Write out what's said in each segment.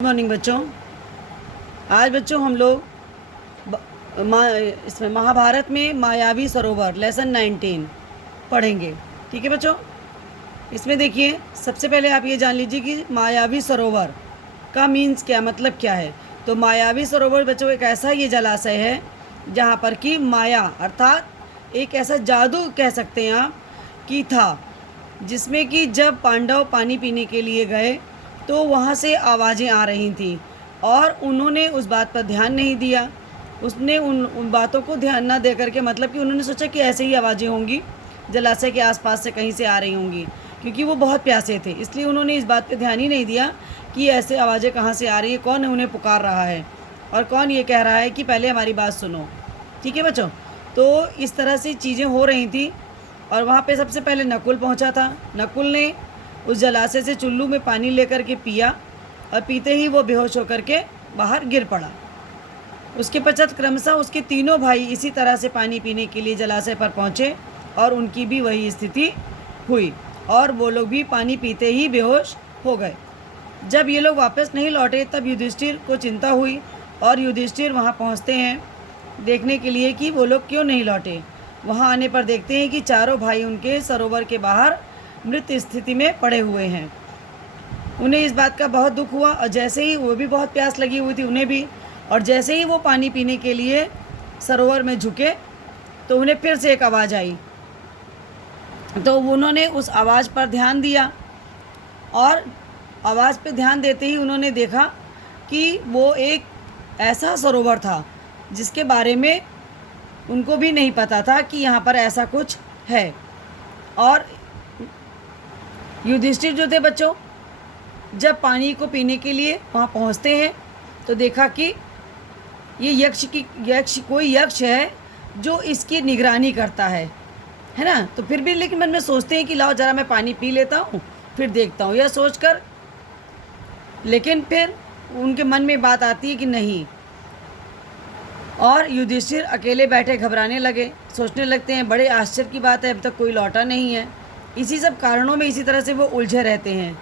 Morning बच्चों। आज बच्चों हम लोग इसमें महाभारत में मायावी सरोवर लेसन 19 पढ़ेंगे। ठीक है बच्चों। इसमें देखिए, सबसे पहले आप ये जान लीजिए कि मायावी सरोवर का मीन्स क्या, मतलब क्या है। तो मायावी सरोवर बच्चों एक ऐसा ये जलाशय है जहाँ पर कि माया अर्थात एक ऐसा जादू कह सकते हैं आप कि था, जिसमें कि जब पांडव पानी पीने के लिए गए तो वहाँ से आवाज़ें आ रही थीं और उन्होंने उस बात पर ध्यान नहीं दिया। उसने उन बातों को ध्यान ना दे करके, मतलब कि उन्होंने सोचा कि ऐसे ही आवाज़ें होंगी, जलाशय के आसपास से कहीं से आ रही होंगी, क्योंकि वो बहुत प्यासे थे। इसलिए उन्होंने इस बात पे ध्यान ही नहीं दिया कि ऐसे आवाज़ें कहाँ से आ रही है, कौन उन्हें पुकार रहा है और कौन ये कह रहा है कि पहले हमारी बात सुनो। ठीक है बच्चों। तो इस तरह से चीज़ें हो रही थी और वहाँ पे सबसे पहले नकुल पहुँचा था। नकुल ने उस जलाशय से चुल्लू में पानी लेकर के पिया और पीते ही वो बेहोश होकर के बाहर गिर पड़ा। उसके पश्चात क्रमशः उसके तीनों भाई इसी तरह से पानी पीने के लिए जलाशय पर पहुँचे और उनकी भी वही स्थिति हुई और वो लोग भी पानी पीते ही बेहोश हो गए। जब ये लोग वापस नहीं लौटे तब युधिष्ठिर को चिंता हुई और युधिष्ठिर वहाँ पहुँचते हैं देखने के लिए कि वो लोग क्यों नहीं लौटे। वहाँ आने पर देखते हैं कि चारों भाई उनके सरोवर के बाहर मृत स्थिति में पड़े हुए हैं। उन्हें इस बात का बहुत दुख हुआ और जैसे ही वो भी बहुत प्यास लगी हुई थी उन्हें भी, और जैसे ही वो पानी पीने के लिए सरोवर में झुके तो उन्हें फिर से एक आवाज़ आई। तो उन्होंने उस आवाज़ पर ध्यान दिया और आवाज़ पर ध्यान देते ही उन्होंने देखा कि वो एक ऐसा सरोवर था जिसके बारे में उनको भी नहीं पता था कि यहाँ पर ऐसा कुछ है। और युधिष्ठिर जो थे बच्चों, जब पानी को पीने के लिए वहाँ पहुँचते हैं तो देखा कि ये कोई यक्ष है जो इसकी निगरानी करता है ना। तो फिर भी लेकिन मन में सोचते हैं कि लाओ ज़रा मैं पानी पी लेता हूँ फिर देखता हूँ, यह सोचकर, लेकिन फिर उनके मन में बात आती है कि नहीं। और युधिष्ठिर अकेले बैठे घबराने लगे, सोचने लगते हैं बड़े आश्चर्य की बात है, अब तक कोई लौटा नहीं है। इसी सब कारणों में इसी तरह से वो उलझे रहते हैं।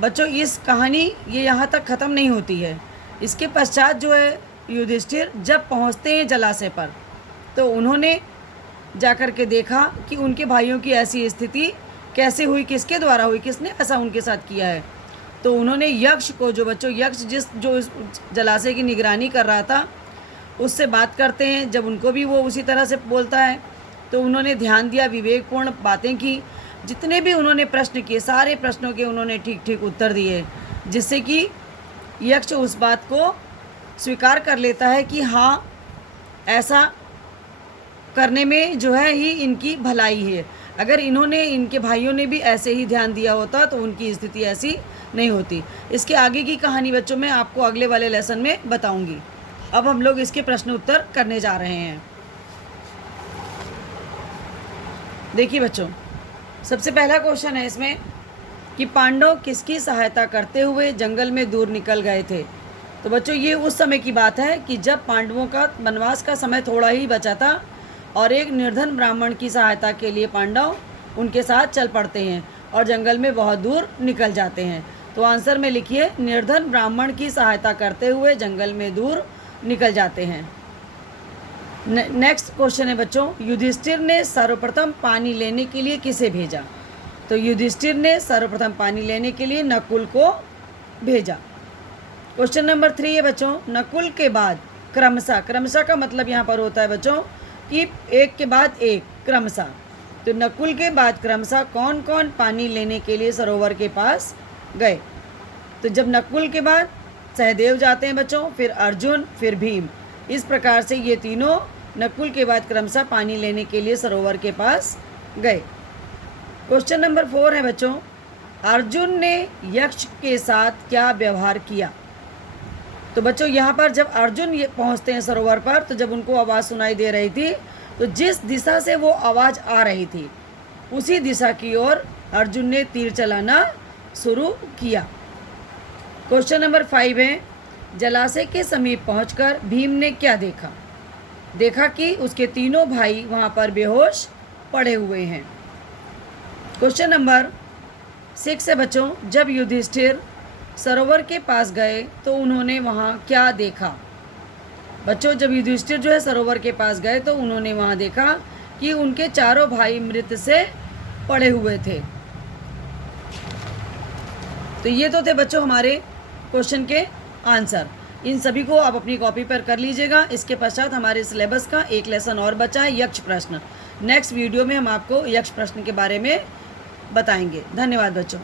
बच्चों इस कहानी ये यहाँ तक ख़त्म नहीं होती है। इसके पश्चात जो है युधिष्ठिर जब पहुँचते हैं जलाशय पर तो उन्होंने जाकर के देखा कि उनके भाइयों की ऐसी स्थिति कैसे हुई, किसके द्वारा हुई, किसने ऐसा उनके साथ किया है। तो उन्होंने यक्ष को, जो बच्चों यक्ष जो जलाशय की निगरानी कर रहा था उससे बात करते हैं। जब उनको भी वो उसी तरह से बोलता है तो उन्होंने ध्यान दिया, विवेकपूर्ण बातें की, जितने भी उन्होंने प्रश्न किए सारे प्रश्नों के उन्होंने ठीक ठीक उत्तर दिए, जिससे कि यक्ष उस बात को स्वीकार कर लेता है कि हाँ, ऐसा करने में जो है ही इनकी भलाई है। अगर इनके भाइयों ने भी ऐसे ही ध्यान दिया होता तो उनकी स्थिति ऐसी नहीं होती। इसके आगे की कहानी बच्चों मैं आपको अगले वाले लेसन में बताऊंगी। अब हम लोग इसके प्रश्न उत्तर करने जा रहे हैं। देखिए बच्चों, सबसे पहला क्वेश्चन है इसमें कि पांडव किसकी सहायता करते हुए जंगल में दूर निकल गए थे। तो बच्चों ये उस समय की बात है कि जब पांडवों का वनवास का समय थोड़ा ही बचा था और एक निर्धन ब्राह्मण की सहायता के लिए पांडव उनके साथ चल पड़ते हैं और जंगल में बहुत दूर निकल जाते हैं। तो आंसर में लिखिए, निर्धन ब्राह्मण की सहायता करते हुए जंगल में दूर निकल जाते हैं। नेक्स्ट क्वेश्चन है बच्चों, युधिष्ठिर ने सर्वप्रथम पानी लेने के लिए किसे भेजा। तो युधिष्ठिर ने सर्वप्रथम पानी लेने के लिए नकुल को भेजा। क्वेश्चन नंबर 3 है बच्चों, नकुल के बाद क्रमशः, क्रमशः का मतलब यहाँ पर होता है बच्चों कि एक के बाद एक, क्रमशः। तो नकुल के बाद क्रमशः कौन कौन पानी लेने के लिए सरोवर के पास गए। तो जब नकुल के बाद सहदेव जाते हैं बच्चों, फिर अर्जुन, फिर भीम, इस प्रकार से ये तीनों नकुल के बाद क्रमशः पानी लेने के लिए सरोवर के पास गए। क्वेश्चन नंबर 4 है बच्चों, अर्जुन ने यक्ष के साथ क्या व्यवहार किया। तो बच्चों यहाँ पर जब अर्जुन ये पहुँचते हैं सरोवर पर तो जब उनको आवाज़ सुनाई दे रही थी तो जिस दिशा से वो आवाज़ आ रही थी उसी दिशा की ओर अर्जुन ने तीर चलाना शुरू किया। क्वेश्चन नंबर 5 है, जलाशय के समीप पहुंचकर भीम ने क्या देखा। देखा कि उसके तीनों भाई वहां पर बेहोश पड़े हुए हैं। क्वेश्चन नंबर 6 है बच्चों, जब युधिष्ठिर सरोवर के पास गए तो उन्होंने वहाँ क्या देखा। बच्चों, जब युधिष्ठिर जो है सरोवर के पास गए तो उन्होंने वहाँ देखा कि उनके चारों भाई मृत से पड़े हुए थे। तो ये तो थे बच्चों हमारे क्वेश्चन के आंसर। इन सभी को आप अपनी कॉपी पर कर लीजिएगा। इसके पश्चात हमारे सिलेबस का एक लेसन और बचा है, यक्ष प्रश्न। नेक्स्ट वीडियो में हम आपको यक्ष प्रश्न के बारे में बताएंगे। धन्यवाद बच्चों।